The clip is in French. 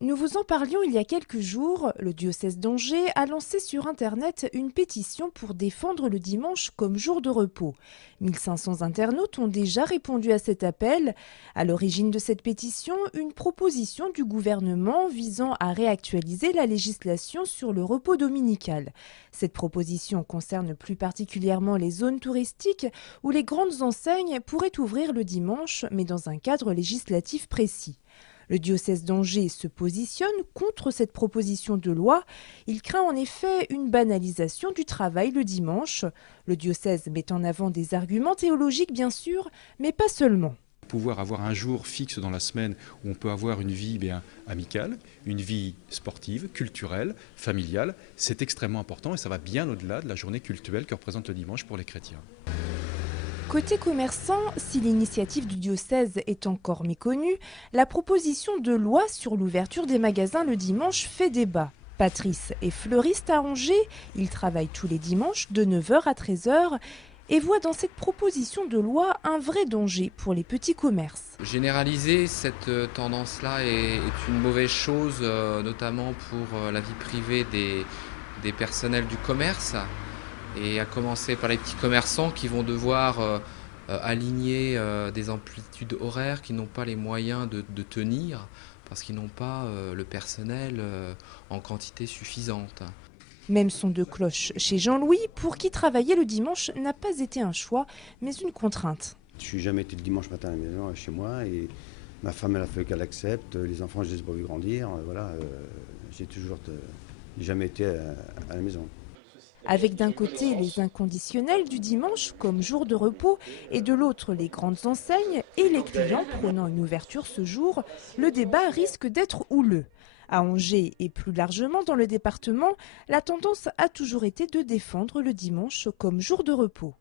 Nous vous en parlions il y a quelques jours, le diocèse d'Angers a lancé sur Internet une pétition pour défendre le dimanche comme jour de repos. 1500 internautes ont déjà répondu à cet appel. À l'origine de cette pétition, une proposition du gouvernement visant à réactualiser la législation sur le repos dominical. Cette proposition concerne plus particulièrement les zones touristiques où les grandes enseignes pourraient ouvrir le dimanche, mais dans un cadre législatif précis. Le diocèse d'Angers se positionne contre cette proposition de loi. Il craint en effet une banalisation du travail le dimanche. Le diocèse met en avant des arguments théologiques bien sûr, mais pas seulement. Pouvoir avoir un jour fixe dans la semaine où on peut avoir une vie amicale, une vie sportive, culturelle, familiale, c'est extrêmement important et ça va bien au-delà de la journée cultuelle que représente le dimanche pour les chrétiens. Côté commerçant, si l'initiative du diocèse est encore méconnue, la proposition de loi sur l'ouverture des magasins le dimanche fait débat. Patrice est fleuriste à Angers, il travaille tous les dimanches de 9 h à 13 h et voit dans cette proposition de loi un vrai danger pour les petits commerces. Généraliser cette tendance-là est une mauvaise chose, notamment pour la vie privée des personnels du commerce. Et à commencer par les petits commerçants qui vont devoir aligner des amplitudes horaires qui n'ont pas les moyens de tenir parce qu'ils n'ont pas le personnel en quantité suffisante. Même son de cloche chez Jean-Louis, pour qui travailler le dimanche n'a pas été un choix, mais une contrainte. Je suis jamais été le dimanche matin à la maison chez moi et ma femme elle a fallu qu'elle accepte, les enfants je les ai pas vus grandir, voilà, j'ai jamais été à la maison. Avec d'un côté les inconditionnels du dimanche comme jour de repos et de l'autre les grandes enseignes et les clients prônant une ouverture ce jour, le débat risque d'être houleux. À Angers et plus largement dans le département, la tendance a toujours été de défendre le dimanche comme jour de repos.